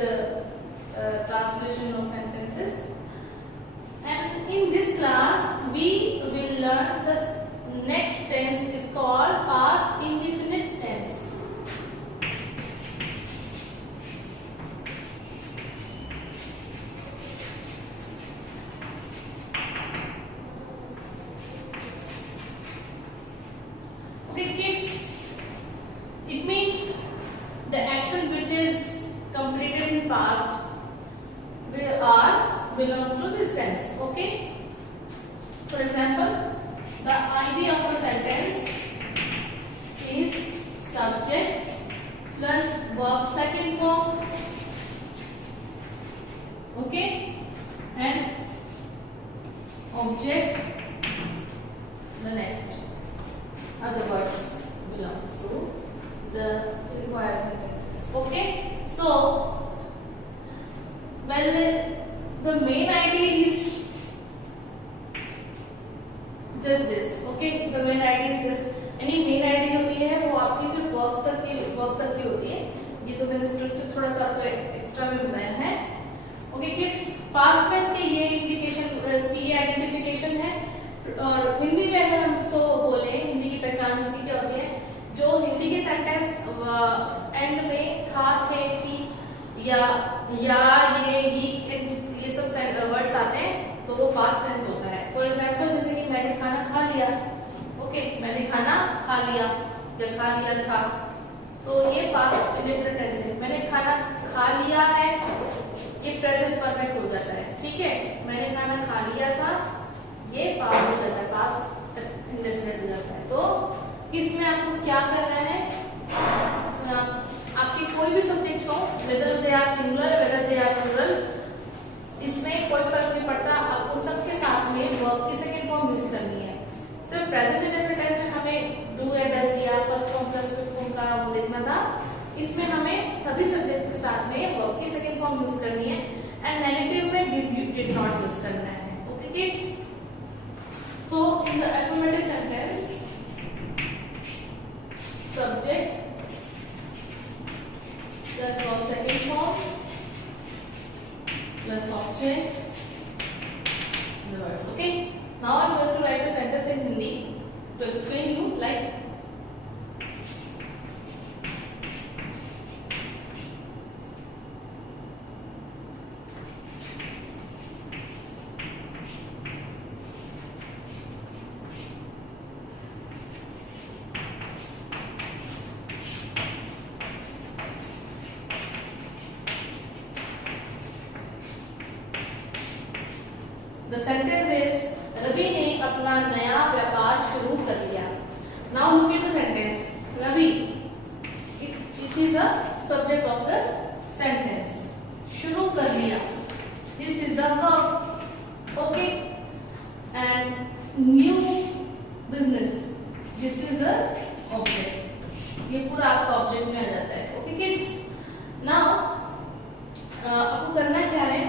the translation of sentences. And in this class, we will learn the next tense is called past indefinite tense. Okay, kids, it means the action which is completed in past belongs to this tense. Okay. For example, the idea of the sentence is subject plus verb second form. Okay, and object the next. Other words belongs to the required sentences. Okay, so well, the main idea is just this. Okay, the main idea is just any main idea होती है वो आपकी सिर्फ वर्ब तक ही होती है. ये तो मैंने स्ट्रक्चर थोड़ा सा आपको एक्स्ट्रा में बताया है. ओके किड्स, पास्ट टेंस के ये इंडिकेशन, इसकी ये आइडेंटिफिकेशन है. और हिंदी में अगर हम इसको बोले, हिंदी की पहचान इसकी क्या होती है? जो हिंदी के सेंटेंस एंड में था, थे, थी या ये सब वर्ड्स आते हैं तो वो पास्ट टेंस होता है. फॉर एग्जांपल, जैसे कि मैंने खाना खा लिया. ओके, मैंने खाना खा लिया या खा लिया था, तो ये पास्ट इंडेफिनिट टेंस है. मैंने खाना खा लिया है, ये प्रेजेंट परफेक्ट हो जाता है. ठीक है, मैंने खाना खा लिया था, ये पास्ट हो जाता है, पास्ट इंडेफिनिट हो जाता है. तो इसमें आपको क्या करना है? आपके कोई भी सब्जेक्ट्स हो, whether they are singular whether they are plural, इसमें कोई फर्क नहीं पड़ता. आपको सबके साथ में वर्ब की सेकंड फॉर्म यूज करनी है. सिर्फ प्रेजेंट इंडेफिनिट टेंस में हमें डू या डज या first form plus fifth form का वो देखना था. इसमें हमें सभी सब्जेक्ट के साथ में वर्ब की सेकंड फॉर्म यूज करनी है एंड नेगेटिव में डिड नॉट यूज करना है. Okay kids, so in the affirmative sentence, subject plus verb second form plus object the words. Okay, now I'm going to write a sentence in Hindi to explain you, like the sentence is Ravi ने अपना नया व्यापार शुरू कर लिया. Now look at the sentence. Ravi, it is a subject of the sentence. शुरू कर लिया, this is the verb. Okay, and new business, this is the object. ये पूरा आपका ऑब्जेक्ट में आ जाता है. Okay kids, now आपको करना क्या है?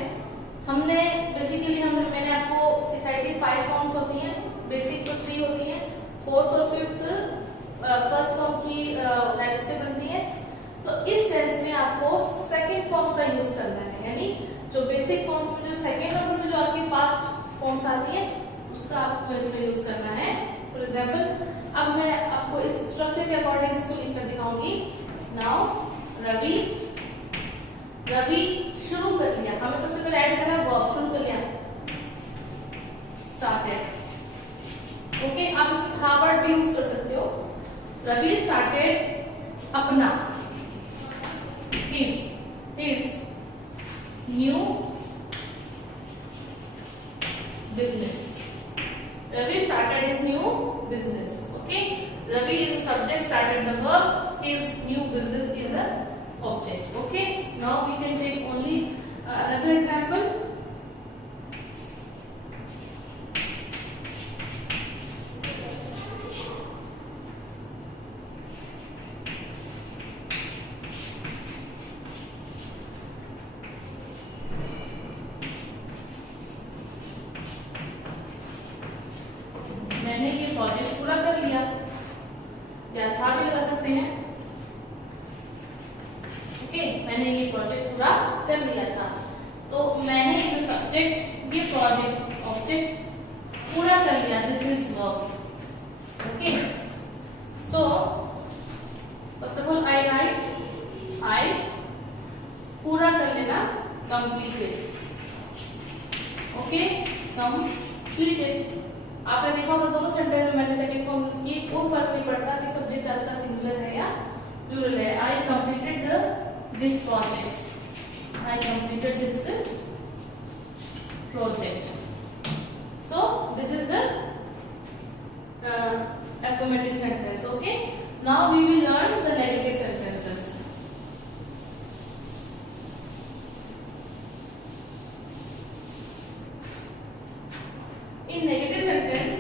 हमने बेसिकली मैंने आपको सिखाई थी 5 फॉर्म्स होती हैं. बेसिक तो 3 होती हैं, फोर्थ और फिफ्थ फर्स्ट फॉर्म की हेल्प से बनती है. तो इस टेंस में आपको सेकंड फॉर्म का यूज करना है, यानी जो बेसिक फॉर्म्स में जो सेकंड नंबर में जो आपकी पास्ट फॉर्म्स आती है उसका आपको इसमें यूज करना है. फॉर एग्जांपल, अब मैं आपको इस स्ट्रक्चर के अकॉर्डिंग इसको लिख कर दिखाऊंगी. नाउ रवि शुरू कर लिया. हमें सबसे पहले ऐड करना है वर्ब. शुरू कर लिया, स्टार्टेड. ओके, आप इसमें था वर्ड भी यूज कर सकते हो. रवि स्टार्टेड अपना, his new business. Ravi started his new business. Okay, Ravi is a subject, started the verb, his new business is a object. Okay, now we can take only another example. कर लिया था। तो मैंने इस सब्जेक्ट ये प्रोजेक्ट ऑब्जेक्ट पूरा कर लिया, this is verb. Okay, so first of all I right I पूरा कर लेना कंप्लीटेड। Okay, completed. आपने देखा होगा दोनों सेंटेंस में मैंने सेकंड फॉर्म यूज की, कोई फर्क नहीं पड़ता कि सब्जेक्ट आपका सिंगुलर है या प्लूरल है। I completed this project, I completed this project. So this is the affirmative sentence. Okay, now we will learn the negative sentences. In negative sentence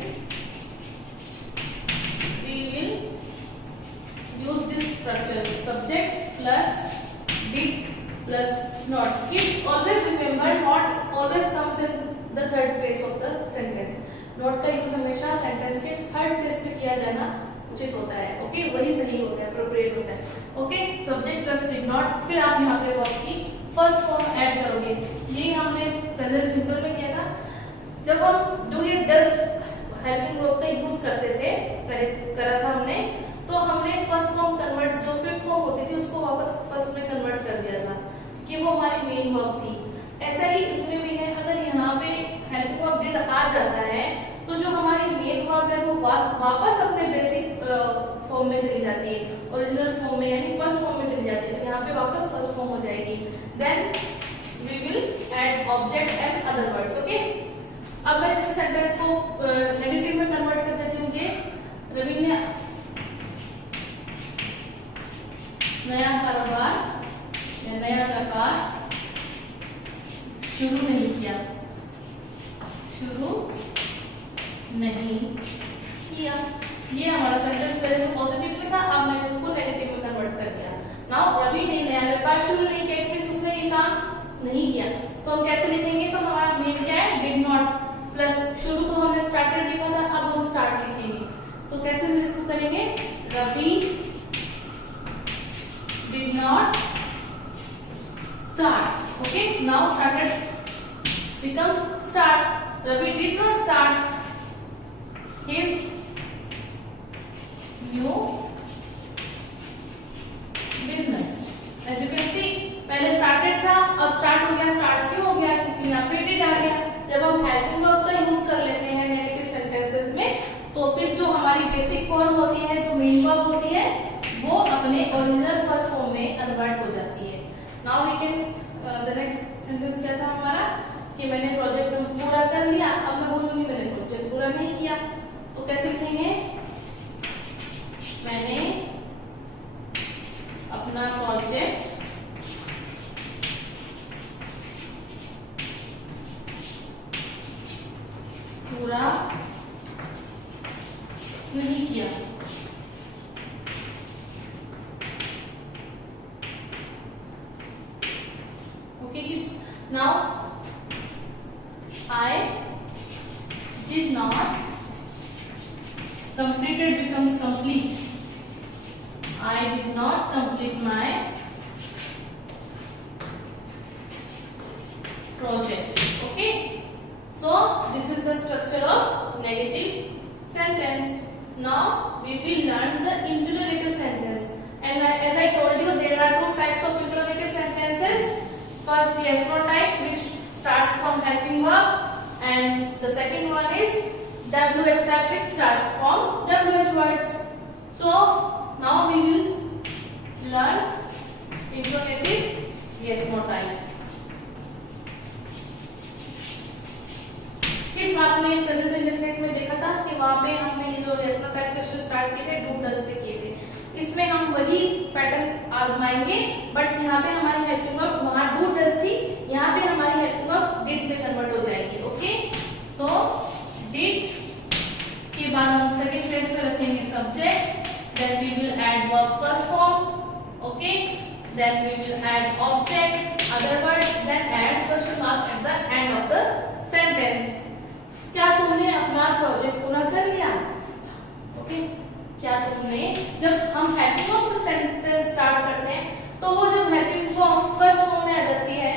we will use this structure, subject plus did plus not. Kids always remember not always comes in the third place of the sentence. Not का यूज हमेशा सेंटेंस के third place पे किया जाना उचित होता है। ओके, वही सही होता है, अप्रोप्रिएट होता है। Okay, subject plus did not, फिर आप यहाँ पे वर्ब की फर्स्ट फॉर्म ऐड करोगे। ये हमने प्रेजेंट सिंपल में किया था। जब हम do it does helping verb का यूज करते थे, करा था हमने, तो हमने फर्स्ट फॉर्म कन्वर्ट, जो फिफ्थ फॉर्म होती थी उसको वापस फर्स्ट में कन्वर्ट कर दिया था कि वो हमारी मेन वर्ब थी। ऐसा ही इसमें भी है, अगर यहाँ पे हेल्पिंग वर्ब डिड आ जाता है तो जो हमारी मेन वर्ब है वो वापस अपने बेसिक फॉर्म में चली जाती है, ओरिजिनल फॉर्म में, यानी फर्स्ट फॉर्म में चली जाती है। तो यहाँ पे वापस फर्स्ट फॉर्म हो जाएगी। Then we will add object and other words. Okay, अब मैं जैसे सेंटेंस को नेगेटिव में कन्वर्ट कर देती हूँ कि रवि ने नया कारोबार या नया व्यापार शुरू नहीं किया, शुरू नहीं किया। ये हमारा सेंटेंस पहले से पॉजिटिव में था, अब मैंने इसको नेगेटिव में कन्वर्ट कर दिया। नाउ रवि ने नया व्यापार शुरू नहीं किया, इट मींस उसने ये काम नहीं किया। तो हम कैसे लिखेंगे? तो हमारा मेन क्या है? डिड नॉट प्लस शुरू तो हमने स्टार्टेड लिखा था, अब हम स्टार्ट लिखेंगे। तो कैसे इसको करेंगे? Ravi did not start. Okay, now started becomes start. Ravi did not start his new business. As you can see, पहले started था, अब start हो गया। start क्यों हो गया? क्योंकि यहाँ पे did आ गया। जब हम helping verb का यूज कर लेते हैं नेगेटिव सेंटेंसेस में, तो फिर जो हमारी बेसिक फॉर्म होती है, जो मेन वर्ब होती है, वो अपने ओरिजिनल फर्स्ट फॉर्म में कन्वर्ट हो जाती है। Now we can the next sentence क्या था हमारा कि मैंने प्रोजेक्ट पूरा कर लिया। अब मैं बोलूंगी मैंने प्रोजेक्ट पूरा नहीं किया, तो कैसे लिखेंगे? मैंने अपना प्रोजेक्ट पूरा नहीं किया। Okay kids, now I did not, completed becomes complete. I did not complete my project. Okay, so this is the structure of negative sentence. Now we will learn the interrogative sentence, and as I told you, there are two types of interrogative sentences. First, yes no type, which starts from helping verb, and the second one is WH type, which starts from WH words. So now we will learn interrogative yes no type. किस आपने present indefinite में देखा था कि वहां पे हमने ये जो yes no type question start किए थे डू डज से किए थे। इसमें हम वही पैटर्न आजमाएंगे, बट यहाँ पे हमारी हेल्पिंग वर्ब, वहां डू डज थी, यहाँ पे हमारी हेल्पिंग वर्ब डिड में कन्वर्ट हो जाएगी। ओके, सो डिड के बाद हम सेकंड प्लेस पे रखेंगे subject, then we will add verb first form. Okay, then we will add object, other words, then add question mark at the end of the sentence. क्या तुमने अपना प्रोजेक्ट पूरा कर लिया? ओके, क्या तुमने, जब हम हेल्पिंग वर्ब से सेंटेंस स्टार्ट करते हैं तो वो जब हेल्पिंग फॉर्म फर्स्ट फॉर्म में आ जाती है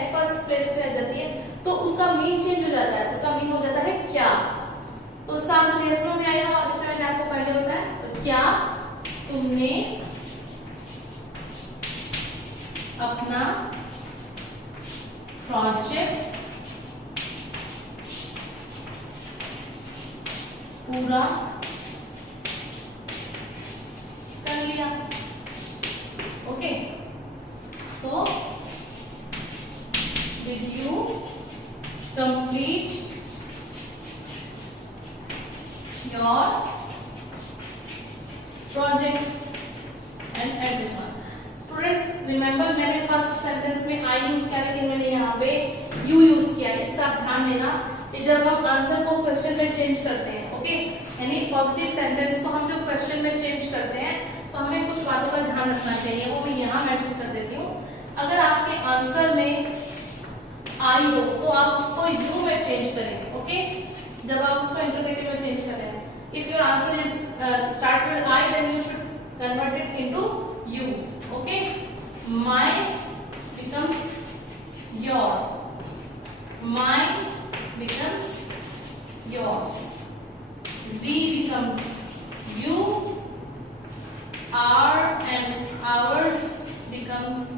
क्या तुमने अपना प्रोजेक्ट पूरा कर लिया? Okay, so did you complete your project and everyone? Students remember, मैंने फर्स्ट सेंटेंस में आई यूज किया लेकिन मैंने यहाँ पे यू यूज किया है। इसका ध्यान देना कि जब हम आंसर को क्वेश्चन में चेंज करते हैं, ओके, यानी पॉजिटिव सेंटेंस को हम जब क्वेश्चन में चेंज करते हैं तो हमें कुछ बातों का ध्यान रखना चाहिए, वो मैं यहाँ मेंशन कर देती हूँ। अगर आपके आंसर में आई हो तो आप उसको यू में चेंज करें, ओके, जब आप उसको इंटरोगेटिव में चेंज कर रहे हैं। If your answer is start with I then you should convert it into you, okay. My becomes your, mine becomes yours, we becomes you, our and ours becomes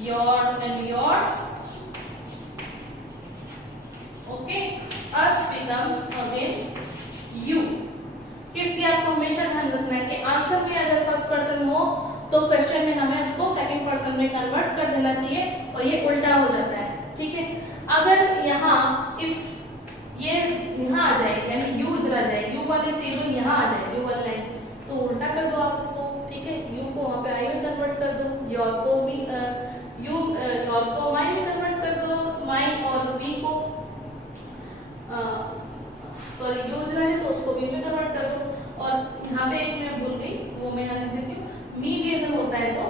your and yours, okay, us becomes again you। Kids ये आपको हमेशा ध्यान रखना है कि आंसर में अगर first person हो तो क्वेश्चन में हमें उसको सेकंड पर्सन में कन्वर्ट कर देना चाहिए और ये उल्टा हो जाता है, ठीक है। अगर यहाँ इफ ये यहाँ आ जाए यानी यू इधर आ जाए, यू वाले टेबल यहाँ आ जाए, यू वाली लाइन, तो उल्टा कर दो आप इसको, ठीक है। यू को वहाँ पे आई में कन्वर्ट कर दो, योर को भी योर को माई में कन्वर्ट कर दो, माई और वी को सॉरी यू इधर आ जाए तो उसको वी में कन्वर्ट कर दो। और यहाँ पे एक मैं भूल गई, वो मैं यहाँ लिख देती हूँ, मी भी अगर होता है तो,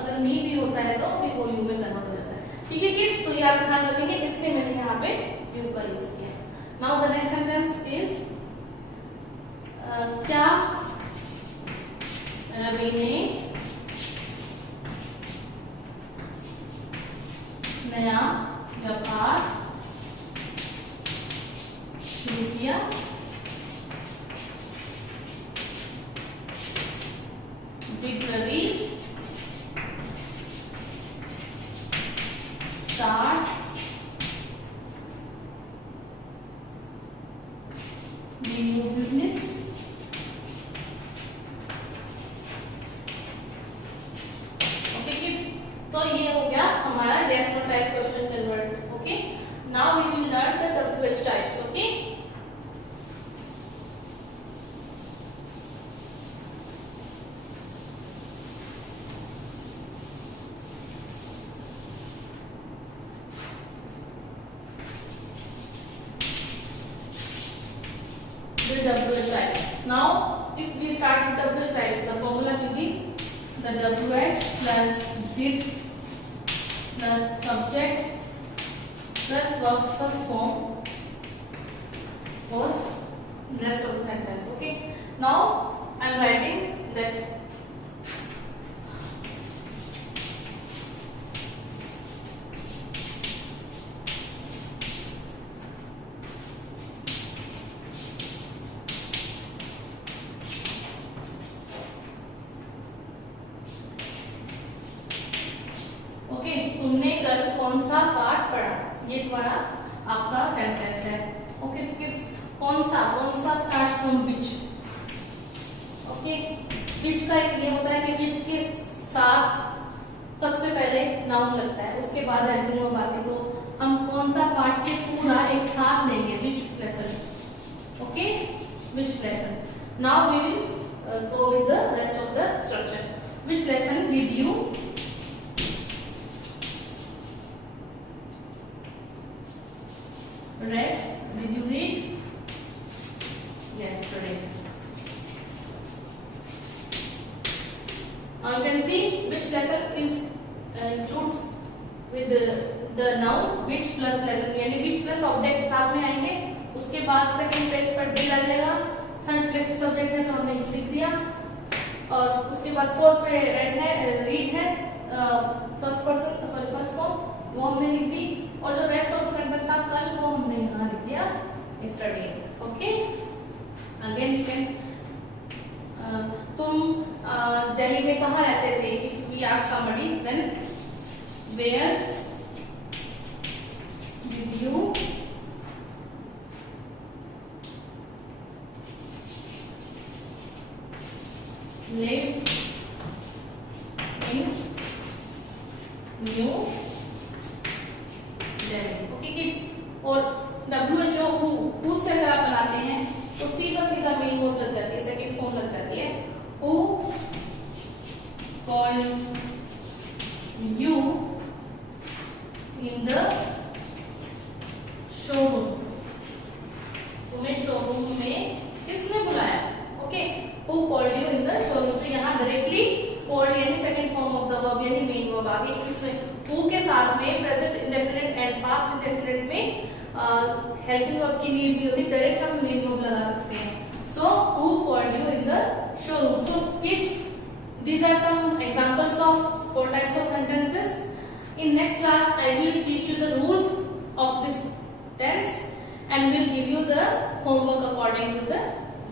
अगर मी भी होता है तो भी वो यू में कन्वर्ट हो जाता है, ठीक है किड्स। तो ये आप ध्यान रखेंगे, इसलिए मैंने यहाँ पे यू का यूज किया। Now the next sentence is क्या रवि ने नया व्यापार शुरू किया? Did Ravi start the new business? Okay kids, तो ये हो गया हमारा yes no type question convert, okay। Now we will learn the WH types, okay। WH types. Now, if we start with WH type, the formula will be the WH plus did plus subject plus verbs first form for rest of the sentence. Okay. Now, I am writing that तुमने कल कौन सा पाठ पढ़ा, ये तुम्हारा आपका सेंटेंस है, ओके किड्स। कौन सा स्टार्ट्स फ्रॉम विच, ओके। विच का एक ये होता है कि विच के साथ सबसे पहले नाउन लगता है, उसके बाद हेल्पिंग वर्ब आती है, तो हम कौन सा पाठ के पूरा एक साथ लेंगे, which lesson, okay, which lesson. Now we will go with the rest of the structure. Which lesson did you read? Did you read yesterday? Now you can see which lesson is includes with the noun which plus lesson, यानी which plus object साथ में आएंगे, उसके बाद second place पर did आ जाएगा, third place पे सब्जेक्ट है तो हमने लिख दिया, और उसके बाद फोर्थ पे रीड है फर्स्ट फॉर्म वो हमने लिख दी, और जो रेस्ट ऑफ द सेंटेंस था कल वो हमने यहाँ लिख दिया study, okay. then where did you live in New Delhi? Okay kids, और WHO हु से अगर आप बनाते हैं तो सीधा सीधा मेन वर्ब लग जाती है, सेकंड फॉर्म लग जाती है. Who called you in the showroom? तुम्हें शोरूम में किसने बुलाया? Okay, who called you in the showroom? तो यहाँ डायरेक्टली called यानी second form of the verb यानी मेन वर्ब आ गई. इसमें who के साथ में present indefinite and past indefinite में हेल्पिंग वर्ब की नीड नहीं होती, डायरेक्ट हम मेन वर्ब लगा सकते हैं. सो who called you in the showroom? So kids, these are some examples of 4 types of sentences. In next class I will teach you the rules of this tense and will give you the homework according to the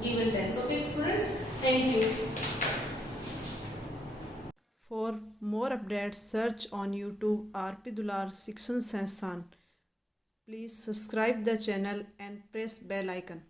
given tense. Okay students, thank you. For more updates, search on YouTube RP Dular Shikshan Sansthan. Please subscribe the channel and press bell icon.